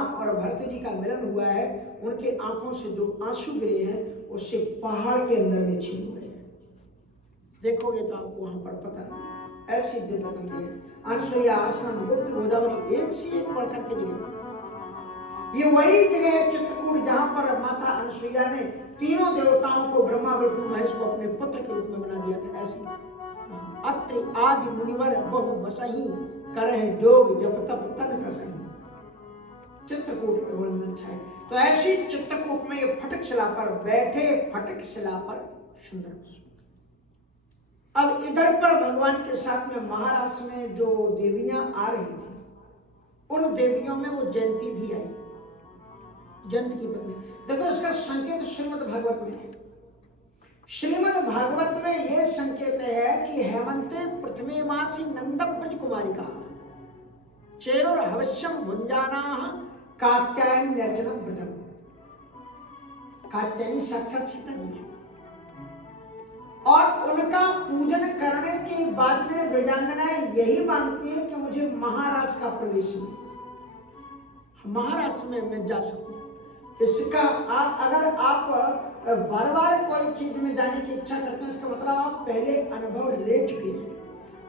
राम और भरत जी का मिलन हुआ है, उनके आंखों से जो आंसू गिरे हैं उससे पहाड़ के अंदर में छीन हुए हैं। देखोगे तो आपको वहां पर पता नहीं, ऐसी दिक्कत है। अनसुईया आश्रम, गुप्त गोदावरी, एक से एक बढ़कर के जगह। ये वही जगह है चित्रकूट जहां पर माता अनसुईया ने तीनों देवताओं को, ब्रह्मा विष्णु महेश को अपने पुत्र के रूप में बना दिया था। ऐसी अत्रि आदि मुनिवर बहु बसही करह जोग जप तप तन कसही, चित्रकूट के वर्णन है। तो ऐसी चित्रकूट में ये फटक शिला पर बैठे, फटक शिला पर सुंदर। अब इधर पर भगवान के साथ में महाराष्ट्र में जो देवियां आ रही थी, उन देवियों में वो जयंती भी आई, जयंती की पत्नी। देखो इसका संकेत श्रीमद् भागवत में है। श्रीमद् भागवत में यह संकेत है कि हेमंते प्रथमे मासी नंद ब्रज कुमारिका चेरुर हवश्यम भुंजाना कात्यायन अर्चना व्रतम। कात्यायनी साक्षात सीता जी है, और उनका पूजन करने के बाद में ब्रजांगनाएं यही मांगती है कि मुझे महाराष्ट्र का प्रवेश मिले, महाराष्ट्र में मैं जा सकूं। इसका अगर आप बार बार कोई चीज में जाने की इच्छा करते हैं, इसका मतलब आप पहले अनुभव ले चुके हैं।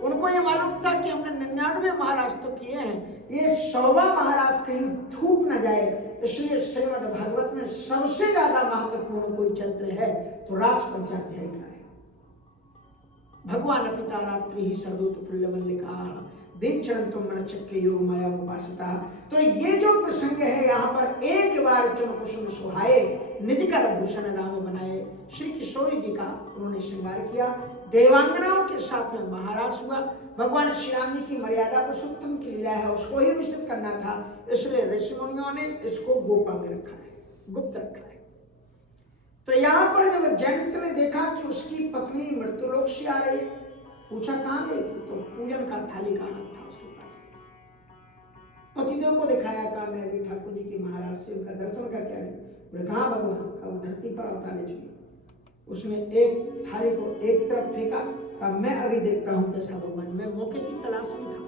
उनको ये मालूम था कि हमने 99 महाराष्ट्र तो किए हैं, ये 100वां महाराष्ट्र कहीं छूट न जाए, इसलिए श्रीमद् भागवत में सबसे ज्यादा महत्वपूर्ण कोई चरित्र है तो रास पंचाध्याय का है। भगवान पिता रात्रि ही सर्वोत फुल्ल मल्लिका वीक्षण तुम मन चक्र योग माया उपासता। तो ये जो प्रसंग है यहाँ पर, एक बार चुन कुसुम सुहाए निज कर भूषण राम बनाए। श्री किशोरी जी का उन्होंने श्रृंगार किया, देवांगनाओं के साथ में महाराज हुआ। भगवान श्री राम जी की मर्यादा पुरुषोत्तम की लीला है, उसको ही विस्तृत करना था, इसलिए ऋषि मुनियों ने इसको गोपा में रखा है, गुप्त रखा है। तो यहाँ पर जब जयंत ने देखा कि उसकी पत्नी मृत्युलोक से आ रही है, पूछा कहाँ गई थी, तो पूजन का थाली का हाथ था उसके पास। पतिदेव को दिखाया, कहा मैं अभी ठाकुर जी की महाराज से उनका दर्शन करके आ रही। बोले कहाँ भगवान, का वो धरती पर अवतार ले चुकी। उसने एक थाली को एक तरफ फेंका, कहा मैं अभी देखता हूँ कैसा भगवान, मैं मौके की तलाश में था।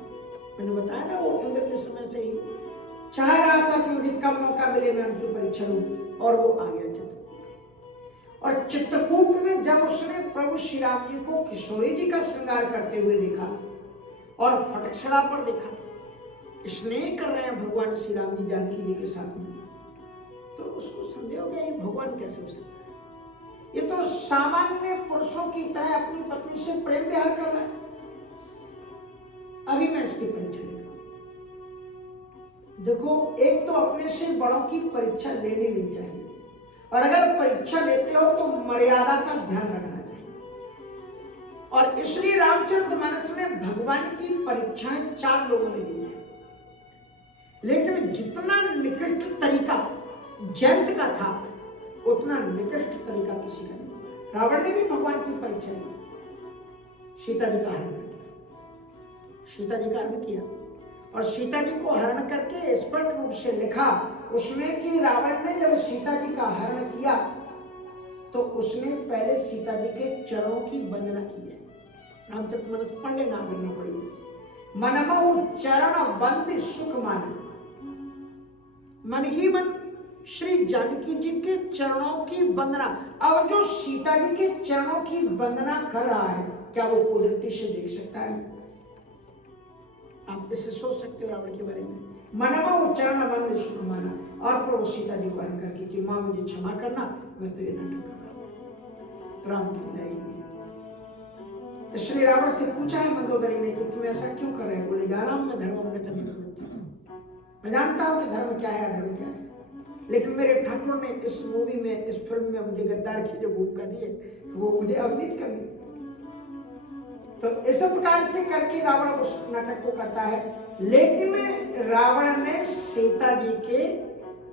मैंने बताया ना, वो इंद्र के समय से ही चाह रहा था कि मुझे कब मौका मिले मैं उनकी परीक्षा लूं, और वो आ गया चित्रकूट। और चित्रकूट में जब उसने प्रभु श्री राम जी को किशोरी जी का श्रृंगार करते हुए देखा और फटकशिला पर देखा, स्नेह कर रहे हैं भगवान श्री राम जी जानकी जी के साथ में, तो उसको संदेह हो गया ये भगवान कैसे हो सकता है, ये तो सामान्य पुरुषों की तरह अपनी पत्नी से प्रेम व्यवहार कर रहा है। अभी मैं इसकी परीक्षा लेता हूं। देखो, एक तो अपने से बड़ों की परीक्षा लेनी नहीं चाहिए, और अगर परीक्षा लेते हो तो मर्यादा का ध्यान रखना चाहिए। और इसलिए रामचरितमानस में भगवान की परीक्षाएं 4 लोगों ने ली है, लेकिन जितना निकृष्ट तरीका जयंत का था, उतना निकृष्ट तरीका किसी का नहीं। रावण ने भी भगवान की परीक्षा ली, सीता जी का हरण करके, सीता जी का हरण किया, और सीता जी को हरण करके स्पष्ट रूप से लिखा उसमें कि रावण ने जब सीता जी का हरण किया तो उसने पहले सीता जी के चरणों की वंदना की है। रामचरितमानस पढ़ लेना, करना पड़ेगी। मनमहु चरण बंद सुख मान, मन ही मन श्री जानकी जी के चरणों की वंदना। अब जो सीता जी के चरणों की वंदना कर रहा है, क्या वो कुदरती से देख सकता है? आप इससे सोच सकते हो रावण के बारे में। मनमहु चरण बंद सुख माना, और फिर वो सीता जी को हरण करके कि माँ मुझे क्षमा करना, मैं तो ये नाटक कर रहा हूँ। राम की लीला ही है। इसलिए रावण से पूछा है मंदोदरी ने कि तुम ऐसा क्यों कर रहे हो? बोले जाराम मैं धर्म में मैं जानता हूँ कि धर्म क्या है, अधर्म क्या है, लेकिन मेरे ठाकुर ने इस मूवी में, इस फिल्म में मुझे गद्दार की जो भूमिका दी है, वो मुझे अवनीत करनी। तो इस प्रकार से करके रावण उस नाटक को करता है, लेकिन रावण ने सीता जी के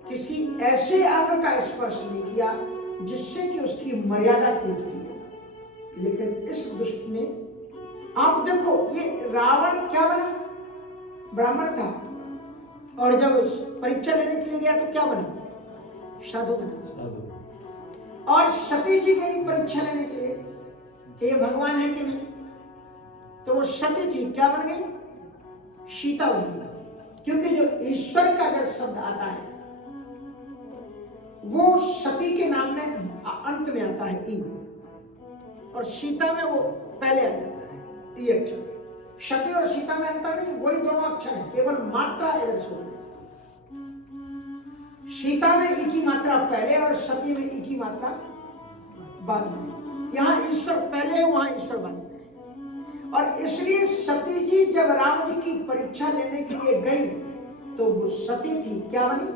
किसी ऐसे अंग का स्पर्श नहीं किया जिससे कि उसकी मर्यादा टूटती हो। लेकिन इस दुष्ट ने, आप देखो, ये रावण क्या बना? ब्राह्मण था, और जब परीक्षा लेने के लिए गया तो क्या बना? साधु बना। और सती जी गई परीक्षा लेने के लिए कि ये भगवान है कि नहीं, तो वो सती थी, क्या बन गई? सीता बन गई। क्योंकि जो ईश्वर का जब शब्द आता है वो सती के नाम में अंत में आता है ई, और सीता में वो पहले आ जाता है ई अक्षर। सती और सीता में अंतर नहीं, वही दोनों अक्षर है, केवल मात्रा इधर से हो रही है। सीता में ई की मात्रा पहले और सती में ई की मात्रा बाद में। यहां ईश्वर पहले है, वहां ईश्वर बाद में है। और इसलिए सती जी जब राम जी की परीक्षा लेने के लिए गई तो वो सती थी, क्या बनी?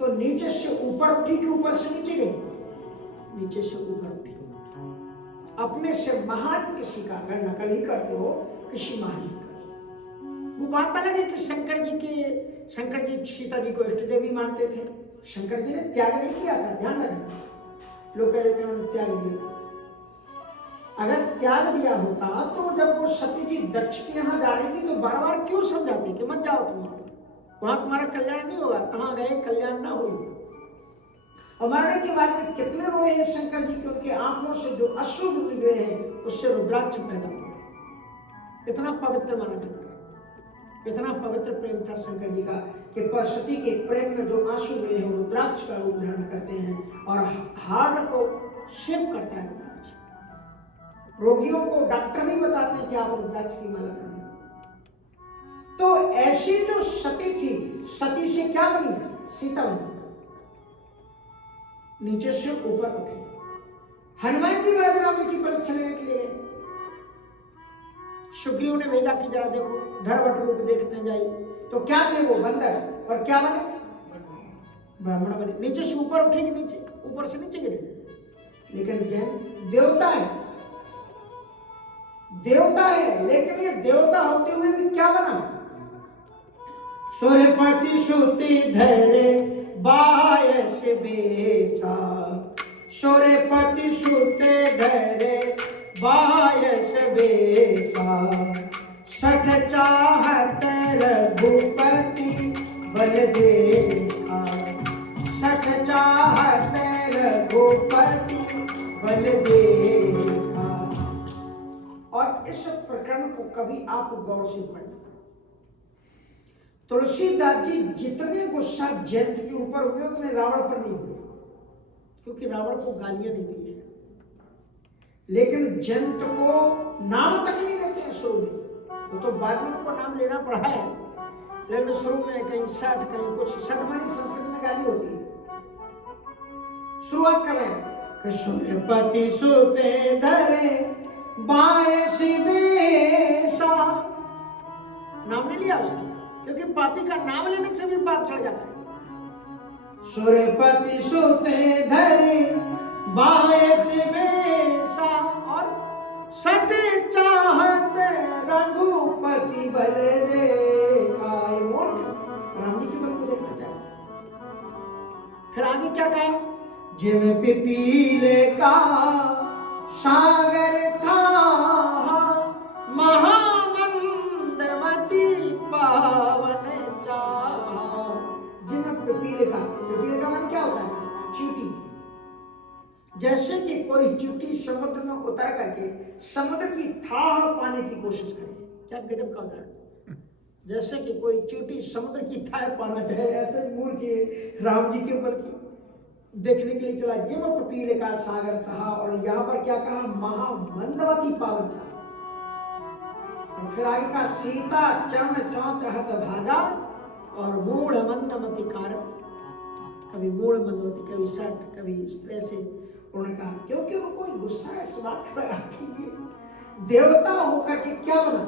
तो नीचे से ऊपर उठी कि ऊपर से नीचे गई? नीचे से ऊपर उठी। अपने से महान किसी का अगर नकल ही करते हो, किसी महान का। वो बात अलग है कि शंकर जी सीता जी को इष्ट देवी मानते थे। शंकर जी ने त्याग नहीं किया था, ध्यान रखना। लोग कहते थे उन्होंने त्याग दिया। अगर त्याग दिया होता तो जब वो सती जी दक्ष के यहाँ जा रही थी तो बार बार क्यों समझाती कि मत जाओ तुम, वहां तुम्हारा कल्याण नहीं होगा, कहां गए कल्याण ना हुई। और मरने के बाद में कितने रोए हैं शंकर जी, क्योंकि आंखों से जो अश्रु निकले हैं उससे रुद्राक्ष पैदा हुए। इतना पवित्र माना जाता है, इतना पवित्र प्रेम था शंकर जी का कि सती के प्रेम में जो आंसू गिरे हैं रुद्राक्ष का रूप धारण करते हैं और हार्ट को शेप करता है रुद्राक्ष। रोगियों को डॉक्टर नहीं बताते कि आप रुद्राक्ष की माला करें। तो ऐसी जो सती थी, सती से क्या बनी? सीता बनी, नीचे से ऊपर उठे। हनुमान जी महाराज राम जी की परीक्षा लेने के लिए गए। सुग्रीव ने भेजा कि जरा देखो धरवट रूप देखते जाइए। तो क्या थे वो? बंदर। और क्या बने? ब्राह्मण बने। नीचे से ऊपर उठे कि नीचे ऊपर से नीचे गिरे? लेकिन जैन देवता है, देवता है, लेकिन ये देवता होते हुए भी क्या बना? सूर्यपति सुति धैर्य बायस बेसा, सूर्यपति सुते धैर्य बायस बेसा, सठ चाहत रघुपति बल देखा, सठ चाहत रघुपति बल देखा। और इस प्रकरण को कभी आप गौर से पढ़ें। तुलसीदास जी जितने गुस्सा जयंत के ऊपर हुए उतने रावण पर नहीं हुए, क्योंकि रावण को गालियां नहीं दी है। लेकिन जयंत को नाम तक नहीं लेते हैं शुरू में, वो तो बाद में उनको नाम लेना पड़ा है। लेकिन शुरू में कहीं सठ, कहीं कुछ सठमानी संस्कृत में गाली होती है। शुरुआत कर रहे हैं, सूर्यपति सुते धरे बायस बेसा। नाम नहीं लिया उसने, क्योंकि पापी का नाम लेने से भी पाप चढ़ जाता है। सूर्यपति सुते धरे बायस बेसा, और सट चाहत रघुपति बल देखा। मूर्ख राम जी के बल को देखना चाहता है। फिर आगे क्या कहा? जिम पिपीले का सागर था महामंदमती पावन चाहा। जिम पिपीले का, पिपीले का माने क्या होता है? चींटी। जैसे कि कोई चींटी समुद्र में उतर करके समुद्र की थाह पाने की कोशिश करे। क्या गजब का उदाहरण। जैसे कि कोई चींटी समुद्र की थाह पाना चाहे, ऐसे मूर्ख राम जी के बल की देखने के लिए चला। जिम पिपीले का सागर था, और यहाँ पर क्या कहा? महामंदवती पावन था। और फिर आगे का सीता चरण चौथ भागा और मूढ़ मंदमती कारण। कभी मूढ़ मंदमती, कभी सट, कभी इस तरह से उन्होंने कहा, क्योंकि उनको गुस्सा है इस बात का कि देवता होकर के क्या बना?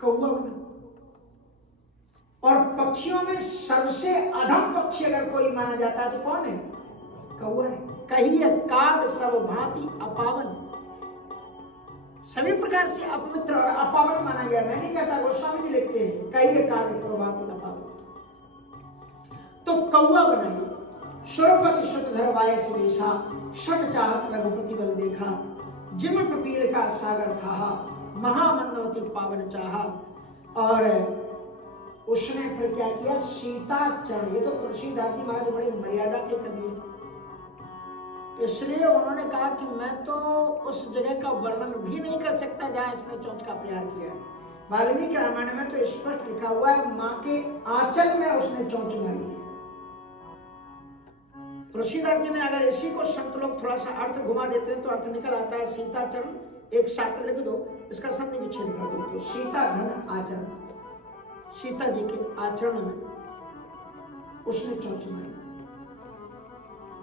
कौवा बना। और पक्षियों में सबसे अधम पक्षी अगर कोई माना जाता है तो कौन है? कौवा है। कहिए काग सब भांति अपावन, सभी प्रकार से अपवित्र और अपावन माना गया। मैं नहीं कहता, गोस्वामी जी लिखते हैं कहिए काग सब भांति अपावन। तो कौवा बनाइए। सूर्यपति सुत धर बायस बेसा, सठ चाहत रघुपति बल देखा, जिम पिपील का सागर था महामंदवती पावन चाहा। और उसने फिर क्या किया? सीता चरण। ये तो तुलसीदास जी महाराज बड़े मर्यादा के कवि हैं, इसलिए उन्होंने कहा कि मैं तो उस जगह का वर्णन भी नहीं कर सकता जहां इसने चोंच का प्रहार किया है, वाल्मीकि रामायण में तो स्पष्ट लिखा हुआ है, मां के आंचल में उसने चोंच मारी है। तुलसीदास जी ने अगर इसी को संत लोग थोड़ा सा अर्थ घुमा देते हैं तो अर्थ निकल आता है, सीता चरण एक साथ लिख दो, इसका संधि विच्छेद कर दो तो सीता धन आचरण, सीता जी के आचरण में उसने चोंच मारी।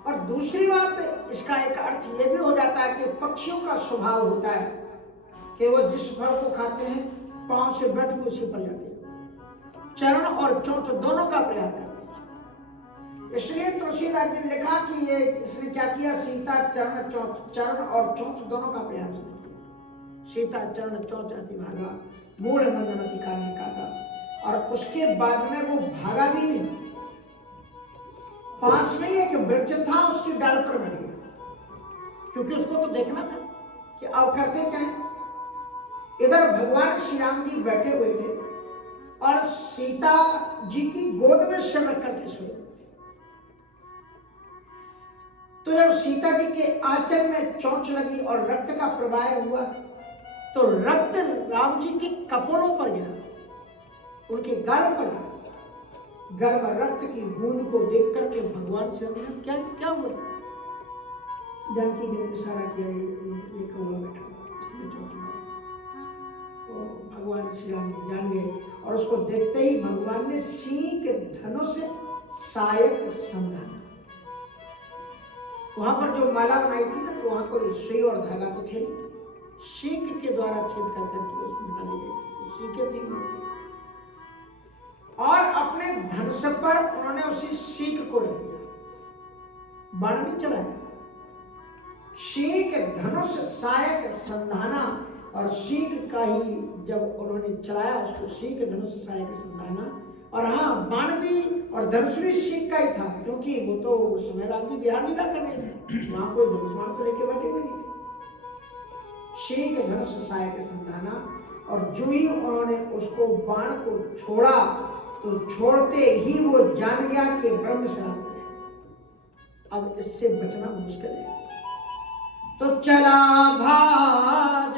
और दूसरी बात, इसका एक अर्थ यह भी हो जाता है कि पक्षियों का स्वभाव होता है कि वो जिस फल को खाते हैं पांव से बैठ के उसी पर जाते हैं, चरण और चोंच दोनों का प्रयास करते हैं। इसलिए तुलसीदास जी ने लिखा कि ये इसने क्या किया, सीता चरण चोंच, चरण और चोंच दोनों का प्रयास किया। सीता चरण चोंच अति भागा, मूढ़ मंदमति कारण कागा। और उसके बाद में वो भागा भी नहीं, पास में एक वृक्ष था उसकी डाल पर बैठ गया, क्योंकि उसको तो देखना था कि अब करते क्या है। इधर भगवान श्री राम जी बैठे हुए थे और सीता जी की गोद में सिर रख करके सोए हुए थे। तो जब सीता जी के आंचल में चोंच लगी और रक्त का प्रवाह हुआ तो रक्त राम जी के कपोलों पर गिरा, उनके गाल पर गिरा। गर्भ रक्त की बूंद को देख करके भगवान से हमने क्या क्या हुआ, जानकी जी ने इशारा किया, ये कौवा बैठा इसने चोंच मारी। तो भगवान श्री राम जी जान गए और उसको देखते ही भगवान ने सिंह के धनुष से सायक समझाना। वहां पर जो माला बनाई थी ना, तो वहां कोई सुई और धागा तो थे नहीं, सीख के द्वारा छेद कर करके उसमें डाली गई थी, तो सीखें थी वहां। और अपने धनुष पर उन्होंने उसी सीख को रख दिया, बाण नहीं चलाया। सीख धनुष सायक संधाना, और सीख का ही जब उन्होंने चलाया उसको सीख धनुष सायक संधाना। और हाँ, बाण भी और धनुष भी सीख का ही था, क्योंकि वो तो उस समय राम जी बिहार लीला कर रहे थे, वहां कोई धनुष बाण तो लेके बैठे हुए नहीं थे। सीख धनुष सायक संधाना, और जो ही उन्होंने उसको बाण को छोड़ा तो छोड़ते ही वो जान गया कि ब्रह्म शास्त्र है, अब इससे बचना मुश्किल है। तो चला भाज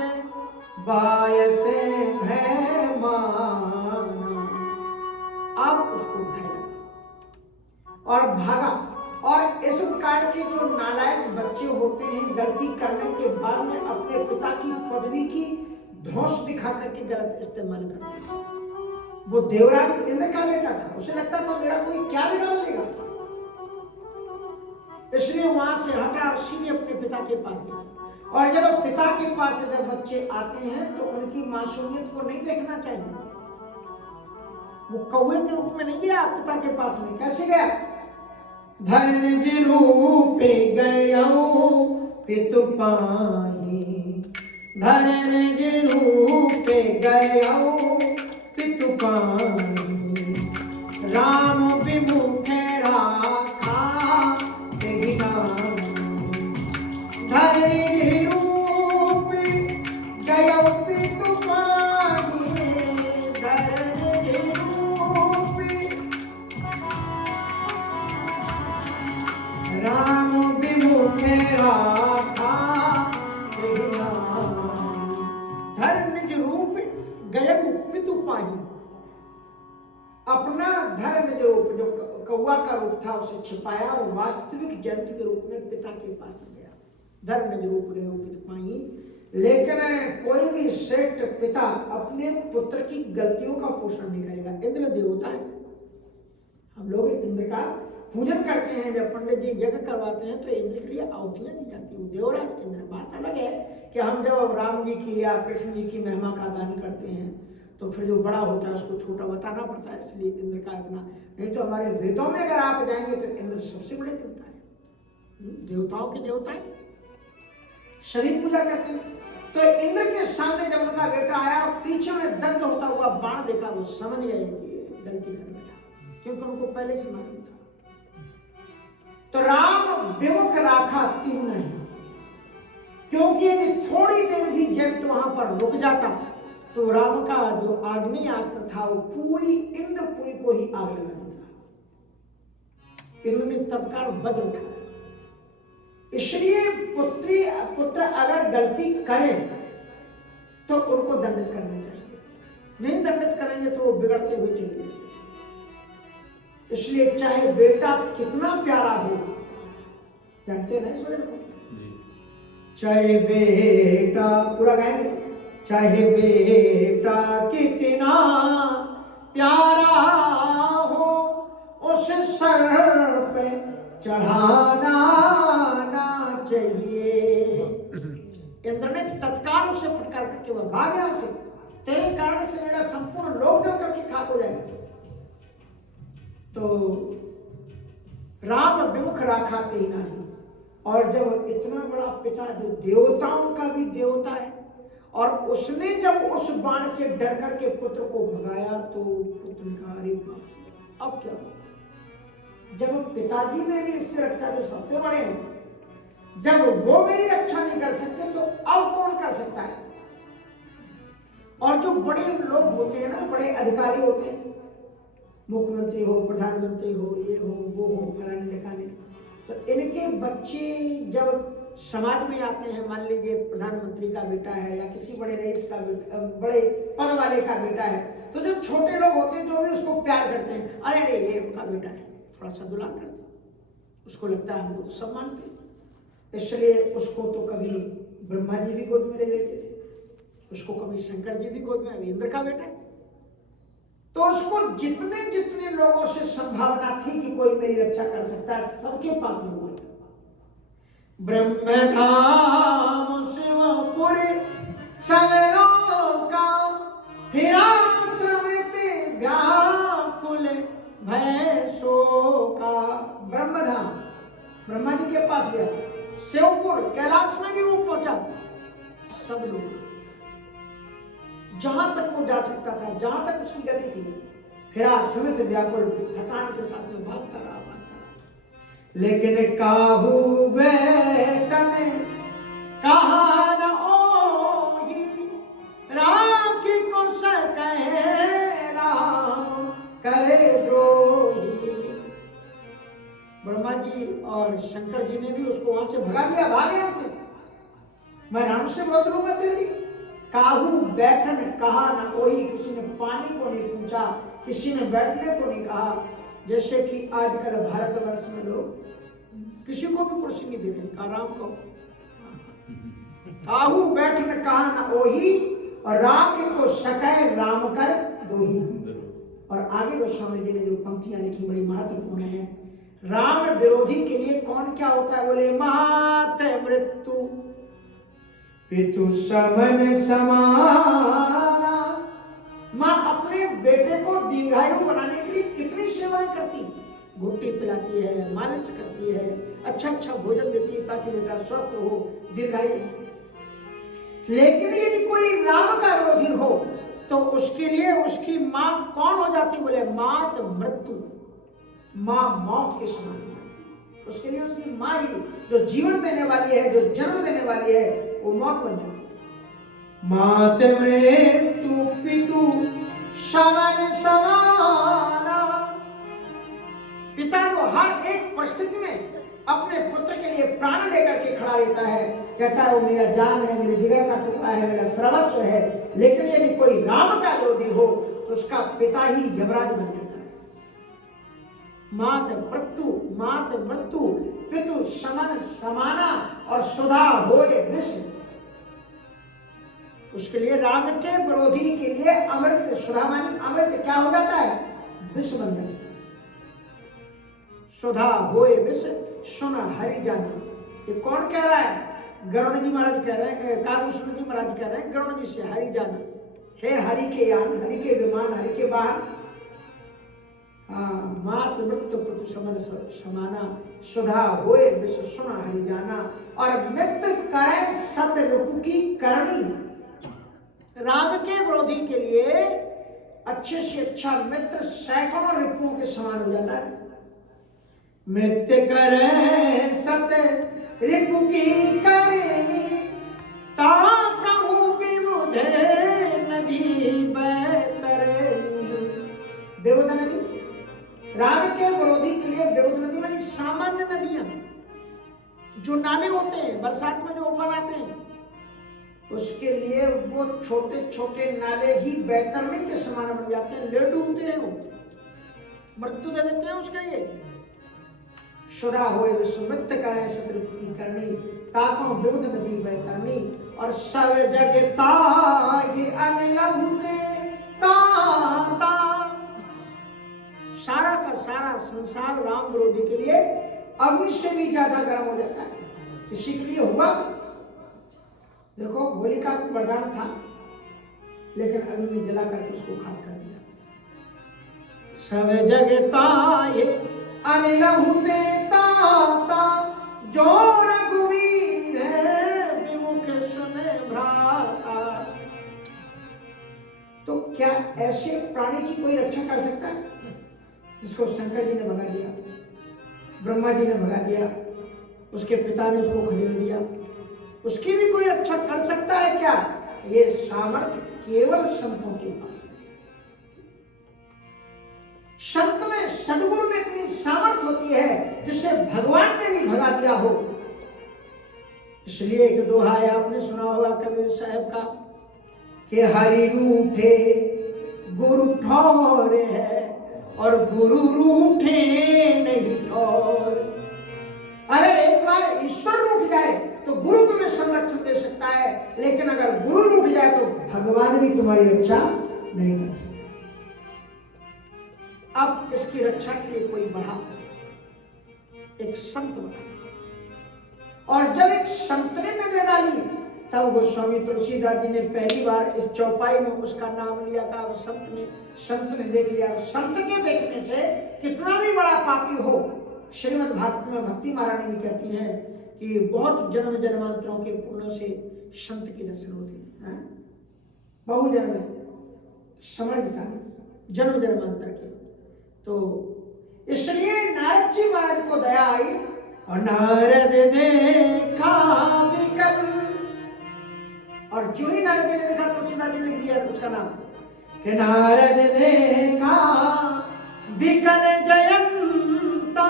बाय से भय माना, अब उसको भय लगा और भागा। और इस प्रकार के जो नालायक बच्चे होते हैं, गलती करने के बाद में अपने पिता की पदवी की धौंस दिखा करके गलत इस्तेमाल करते हैं। वो देवराज इंद्र का बेटा था, उसे लगता था मेरा कोई क्या बिगाड़ लेगा, इसलिए वहां से हटा और सीधे अपने पिता के पास गया। और जब पिता के पास से जब बच्चे आते हैं तो उनकी मासूमियत को नहीं देखना चाहिए। वो कौवे के रूप में नहीं गया पिता के पास में, कैसे गया, धन रूप गया पितु पानी, धन रूप गया पितु पानी, राम विमुख राखा धन रूप गया पितु पानी, धन रूप राम विमुख राखा धर्म रूप गया पितु पाही। अपना धर्म जो रूप, जो कौवा का रूप था, उसे छिपाया और वास्तविक जंतु के रूप में पिता के पास गया। धर्म रूप गया पितु पाही। लेकिन कोई भी श्रेष्ठ पिता अपने पुत्र की गलतियों का पोषण नहीं करेगा। इंद्र देवता है, हम लोग इंद्र का पूजन करते हैं, जब पंडित जी यज्ञ करवाते हैं तो इंद्र के लिए आहुतियां दी जाती है, देवराज इंद्र। बात अलग है कि हम जब राम जी की या कृष्ण जी की महिमा का गान करते हैं तो फिर जो बड़ा होता है उसको छोटा बताना पड़ता है, इसलिए इंद्र का इतना नहीं। तो हमारे वेदों में अगर आप जाएंगे तो इंद्र सबसे बड़े देवता है, देवताओं के देवता है, सभी पूजा करते हैं। तो इंद्र के सामने जब उनका बेटा आया और पीछे में दग्ध होता हुआ बाण देखा, वो समझ गए कि गलती कर बैठा, क्योंकि उनको पहले से मालूम था। तो राम विमुख राखा तीन नहीं, क्योंकि यदि थोड़ी देर भी जंतु वहां पर रुक जाता तो राम का जो आग्नेय अस्त्र था वो पूरी इंद्रपुरी को ही आग लगा देता। इंद्र ने तत्काल वज्र उठाया। इसलिए पुत्र अगर गलती करे तो उनको दंडित करना चाहिए। नहीं दंडित करेंगे तो वो बिगड़ते हुए चले जाएंगे। इसलिए चाहे बेटा कितना प्यारा हो, जानते नहीं सोच को, चाहे बेटा, पूरा गाएंगे, चाहे बेटा कितना प्यारा हो, उस सर पे चढ़ाना ना चाहिए। इंद्र ने तत्काल उसे फटकार करके वह भाग यहां से, तेरे कारण से मेरा संपूर्ण लोक देव करके खाक हो जाएगा। तो राम विमुख राखा ते नहीं। और जब इतना बड़ा पिता जो देवताओं का भी देवता है, और उसने जब उस बाण से डर करके पुत्र को भगाया, तो पुत्र ने कहा अरे अब क्या होगा, जब पिताजी मेरी इससे रक्षा जो सबसे बड़े हैं, जब वो मेरी रक्षा नहीं कर सकते तो अब कौन कर सकता है। और जो बड़े लोग होते हैं ना, बड़े अधिकारी होते हैं, मुख्यमंत्री हो, प्रधानमंत्री हो, ये हो वो हो, फलाने ढिकाने, तो इनके बच्चे जब समाज में आते हैं, मान लीजिए प्रधानमंत्री का बेटा है या किसी बड़े रईस का बेटा, बड़े पद वाले का बेटा है, तो जो छोटे लोग होते हैं जो भी उसको प्यार करते हैं, अरे अरे ये उनका बेटा है, थोड़ा सा दुलार कर दो, उसको लगता है हमको तो सब मानते हैं। इसलिए उसको तो कभी ब्रह्मा जी भी गोद में ले लेते थे, उसको कभी शंकर जी भी गोद में, अभी इंद्र का बेटा है। तो उसको जितने जितने लोगों से संभावना थी कि कोई मेरी रक्षा कर सकता है, सबके पास में हुआ। ब्रह्मधाम शिवपुरी सवेरों का फिर आश्रमित व्याकुल भय शोका। ब्रह्मधाम, ब्रह्मा जी के पास गया, शिवपुर कैलाश में भी वो पहुंचा, सब लोग जहां तक वो जा सकता था, जहां तक उसकी गति थी, फिर आश्रमित व्याकुल थकान के साथ में भागता रहा। लेकिन काहू बेटन कहा न ओही, राखी को कहे राम करे द्रोही। ब्रह्मा जी और शंकर जी ने भी उसको वहां से भगा दिया, भाग यहां से, मैं राम से विरोध लूंगा तेरे लिए। काहू बैठन कहा न कोई, किसी ने पानी को नहीं पूछा, किसी ने बैठने को नहीं कहा। जैसे कि आजकल भारतवर्ष में लोग किसी को भी कुर्सी नहीं देते, आराम को काहू बैठन कहा न ओही, और राख को सकै राम कर दोही। और आगे गोस्वामी जी ने जो पंक्तियां लिखी बड़ी महत्वपूर्ण है। राम विरोधी के लिए कौन क्या होता है, बोले मात मृत्यु पितु समन समाना। माँ अपने बेटे को दीर्घायु बनाने के लिए कितनी सेवाएं करती, घुट्टी पिलाती है, मालिश करती है, अच्छा अच्छा भोजन देती है ताकि बेटा स्वस्थ हो, दीर्घायु। लेकिन यदि कोई राम का विरोधी हो तो उसके लिए उसकी माँ कौन हो जाती, बोले मात मृत्यु, माँ मौत के समान। उसके लिए उसकी माँ ही जो जीवन देने वाली है, जो जन्म देने वाली है, वो मौत बन जाती है। मात मृत्यु पितु समन समाना। पिता जो हर एक परिस्थिति में अपने पुत्र के लिए प्राण लेकर के खड़ा रहता है, कहता है वो मेरा जान है, मेरे जिगर का टुकड़ा है, मेरा सर्वस्व है। लेकिन यदि कोई राम का विरोधी हो तो उसका पिता ही यमराज बन जाता है। मात मृत्यु पितु समन समाना, और सुधा होए विष। उसके लिए राम के विरोधी के लिए अमृत, सुधा मानी अमृत, क्या हो जाता है, विष बन जाता है। सुधा होए विष सुन हरि जाना। ये कौन कह रहा है, गरुड़ जी महाराज कह रहे हैं, कालभूषण जी महाराज कह रहे हैं गरुड़ जी से, हरि जाना, हे हरि के यान, हरि के विमान, हरि के वाहन। मात मृत्यु प्रति समन समाना, सुधा होए विष सुन हरि जाना। और मित्र करे सत रिपु की करणी। राम के विरोधी के लिए अच्छे से अच्छा मित्र सैकड़ों रिपुओं के समान हो जाता है। मित्र करे सत रिपु की करणी, ता कहूँ विबुधे नदी बैतरणी। बेबुध नदी, राम के विरोधी के लिए बेबुध नदी मानी सामान्य नदियां, जो नाले होते हैं, बरसात में जो उफान आते हैं, उसके लिए वो छोटे छोटे नाले ही बैतरणी के समान बन जाते हैं, ले डूबते हैं, वो मृत्यु दे देते हैं उसके लिए। शुदा होए विश्वमित्र करे शत्रु की करनी, ताकों विविध नदी बैतरणी, और सब जग ताहि अनिलहुते ताता। सारा का सारा संसार राम विरोधी के लिए अग्नि से भी ज्यादा गर्म हो जाता है। इसी के लिए हुआ, देखो होलिका को वरदान था, लेकिन अग्नि में जला करके उसको खाक कर दिया। सब जग ताहि अनिलहुते ताता, जो रघुवीर विमुख सुने भ्राता। तो क्या ऐसे प्राणी की कोई रक्षा कर सकता है जिसको शंकर जी ने भगा दिया, ब्रह्मा जी ने भगा दिया, उसके पिता ने उसको खदेड़ दिया? उसकी भी कोई रक्षा कर सकता है क्या? ये सामर्थ्य केवल संतों के पास है। संत में, सदगुरु में इतनी सामर्थ्य होती है जिससे भगवान ने भी भगा दिया हो। इसलिए एक दोहा है, आपने सुना होगा कबीर साहब का, कि हरि रूठे गुरु ठौर है, और गुरु रूठे नहीं ठौर। अगर एक बार ईश्वर रूठ जाए तो गुरु तुम्हें संरक्षण दे सकता है, लेकिन अगर गुरु रूठ जाए तो भगवान भी तुम्हारी रक्षा नहीं कर सकता। अब इसकी रक्षा के लिए कोई बढ़ा, एक संत बना, और जब एक संत ने नजर डाली तब गोस्वामी तुलसीदास जी ने पहली बार इस चौपाई में उसका नाम लिया। कहा संत ने देख लिया। संत के देखने से कितना भी बड़ा पापी हो, श्रीमद् भागवत में भक्ति महारानी जी कहती हैं कि बहुत जन्म जन्मांतरों के पुण्यों से संत के दर्शन होते हैं, बहु जन्म समझता जन्म जन्मांतर के। तो इसलिए नारद जी महाराज को दया आई, और नारद देखा विकल, और जो ही नारद जी ने देखा तुलसीदास जी ने लिख दिया उसका नाम, कि नारद देखा विकल जयंता।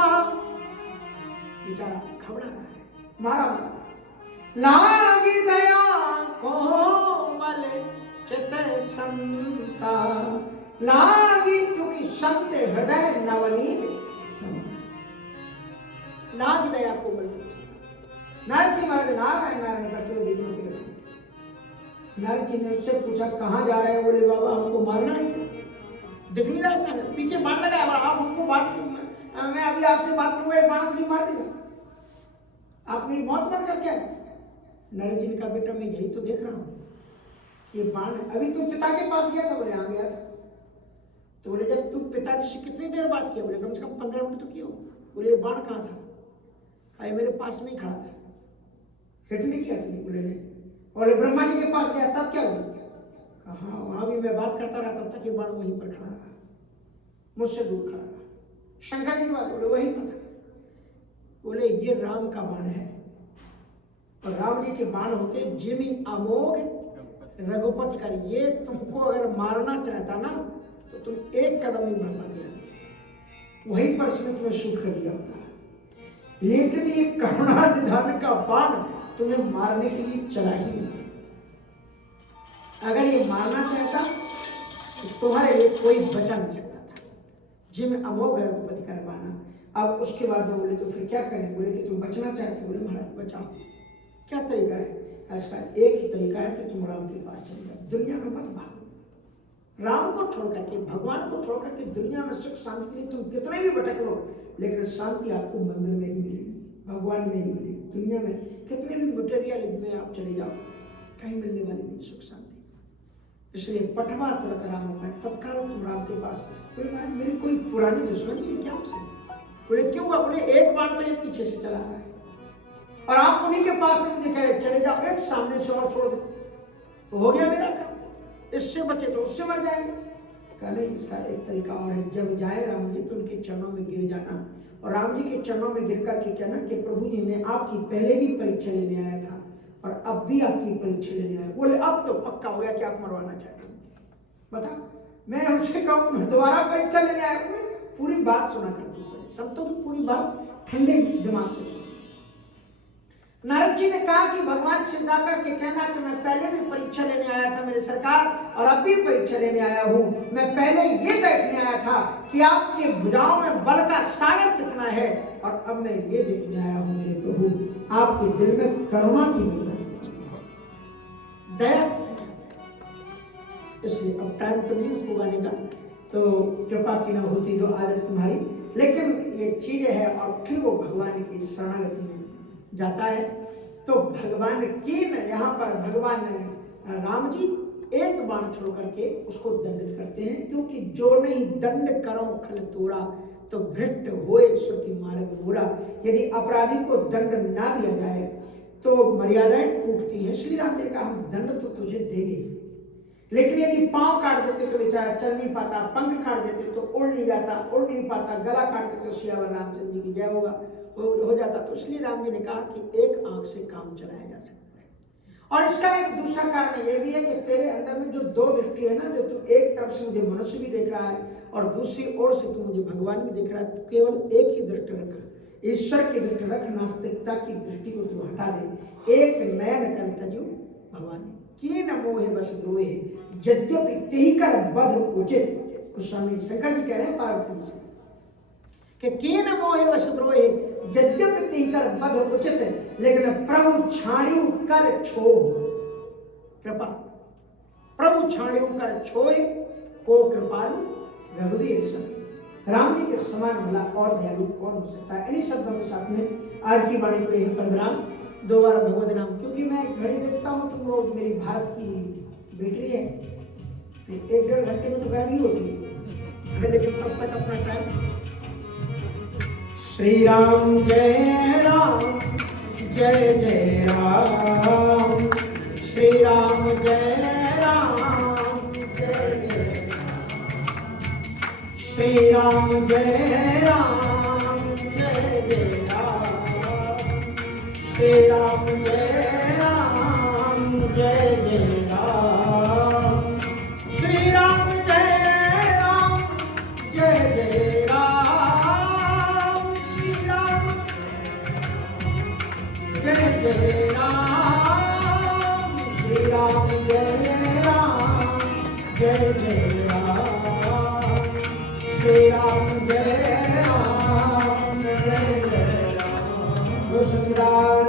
बेचारा घबरा रहा है, मारा लागी दया कोमल चित संता। लागी क्योंकि संत हृदय नवनीत, लागी दया कोमल चित संता। नारद जी महाराज नारायण नारायण करते हुए विष्णु के लगे। नारद जी ने उससे पूछा कहाँ जा रहे हैं? बोले बाबा हमको मारना है क्या? दिख नहीं रहा था, पीछे बाण लगा है, आप हमको बात, मैं अभी आपसे बात करूंगा, बाण मुझे मार देगा, आप मेरी मौत बन कर क्या? नारद जी ने कहा बेटा मैं यही तो देख रहा हूँ ये बाण है। अभी तुम पिता के पास गया था? बोले हाँ गया था। तो बोले जब तुम पिताजी से कितनी देर बात किया? बोले कम से कम 15 मिनट तो किया। बोले ये बाण कहाँ था? कहा मेरे पास में ही खड़ा था। हिट नहीं किया तुमने? बोले नहीं। बोले ब्रह्मा जी के पास गया तब क्या हुआ? कहा वहां भी मैं बात करता रहा तब तक ये बाण वहीं पर खड़ा रहा, मुझसे दूर खड़ा रहा। शंकर जी की बात? बोले वहीं पर था। बोले ये राम का बाण है, और राम जी के बाण होते जिमी अमोघ रघुपति कर। ये तुमको अगर मारना चाहता ना तो तुम एक कदम नहीं बढ़ पाते, वहीं पर इसने तुम्हें शूट कर दिया होता। लेकिन ये करुणा निधान का बाण तुम्हें मारने के लिए चला ही नहीं। अगर ये मारना चाहता तो तुम्हारे लिए कोई बचा नहीं सकता था। जिम अमोघ रघुपति कर पाना। अब उसके बाद में बोले तो फिर क्या करें? बोले कि तुम बचना चाहते? बोले महाराज बचाओ। क्या तरीका है? इसका एक ही तरीका है कि तुम राम के पास चले जाओ, दुनिया में मत भागो। राम को छोड़ करके, भगवान को छोड़ करके दुनिया में सुख शांति के लिए तुम कितने भी भटक लो, लेकिन शांति आपको मंदिर में ही मिलेगी, भगवान में ही मिलेगी। दुनिया में कितने भी मटेरियल में आप चले जाओ, कहीं मिलने वाली नहीं सुख शांति। इसलिए पटवा तुरंत राम हो पाए, तत्काल तुम राम के पास। बोले महाराज मेरी कोई पुरानी दुश्मनी है क्या आपसे? बोले क्यों? बोले एक बार तो ये पीछे से चला रहा है और आप उन्हीं के पास में मुझे कह रहे चले जाओ, एक सामने से और छोड़ दे तो हो गया मेरा काम। इससे बचे तो उससे मर जाएंगे। कहा नहीं, इसका एक तरीका और है। जब जाए राम जी तो उनके चरणों में गिर जाना, और राम जी के चरणों में गिर करके कहना कि प्रभु जी मैं आपकी पहले भी परीक्षा लेने आया था और अब भी आपकी परीक्षा लेने आया। बोले अब तो पक्का हो गया कि आप मरवाना चाहते हैं, बता। मैं उनसे कहूँ दोबारा परीक्षा लेने आया? पूरी बात सुना करती, संतों की पूरी बात ठंडे दिमाग से सुनी। नारद जी ने कहा कि भगवान से जाकर के कहना कि मैं पहले भी परीक्षा लेने आया था मेरे सरकार, और अब भी परीक्षा लेने आया हूं। मैं पहले ये देखने आया था कि आपकी भुजाओं में बल का सागर कितना है, और अब मैं ये देखने आया हूं मेरे प्रभु आपके दिल में करुणा की दया। इसलिए अब टाइम तो नहीं उसको गाने का, तो कृपा की न होती जो आदत तुम्हारी, लेकिन ये चीजें है। और फिर वो भगवान की शरणागति में जाता है। तो भगवान की न यहाँ पर भगवान राम जी एक बाण छोड़ करके उसको दंडित करते हैं, क्योंकि जो नहीं दंड करो खल तोड़ा, तो भ्रष्ट होए श्रुति मार्ग मोरा। यदि अपराधी को दंड ना दिया जाए तो मर्यादाएं टूटती हैं। श्री राम जी ने कहा हम दंड तो तुझे देंगे, लेकिन यदि पांव काट देते तो बेचारा चल नहीं पाता, पंख काट देते तो उड़ नहीं जाता, उड़ नहीं पाता, गला काट देते तो सियावर रामचंद्र जी की जय होगा हो जाता। तो इसलिए राम जी ने कहा कि एक आंख से काम चलाया जा सकता है। और इसका एक दूसरा कारण यह भी है कि तेरे अंदर में जो दो दृष्टि है ना, जो तू एक तरफ से मुझे मनुष्य भी देख रहा है और दूसरी ओर से तू मुझे भगवान भी देख रहा है, तो केवल एक ही दृष्टि रख, ईश्वर की दृष्टि रख, नास्तिकता की दृष्टि को तू हटा दे। एक नयन कर तजु भगवान की न मोहे बस द्रोहे, यद्यपि तेहि कर बध उचित। स्वामी शंकर जी कह रहे हैं पार्वती जी से कि कीन मोहे वश द्रोहे, यद्यपि तेहि कर बध उचित, लेकिन प्रभु छाड़ियु कर छोह कृपा। प्रभु छाड़ियु कर छोह को कृपालु रघुवीर सन। राम जी के समान भला और दयालु कौन हो सकता है। इन्हीं शब्दों के साथ में आज की वाणी को यही पर विराम। दोबारा भगवत नाम, क्योंकि मैं घड़ी देखता हूँ, तुम लोग मेरी भारत की बैटरी है, 1-1.5 घंटे में तो गर्मी होती है, लेकिन तब तक अपना टाइम। श्री राम जय राम जय जय राम, श्री राम जय राम जय जय राम, श्री राम जय राम जय जय राम, श्री राम जय राम जय जय राम, श्री राम जय राम जय जय राम, श्री राम जय जय राम, श्री राम जय राम जय जय राम, श्री राम जय राम जय जय राम।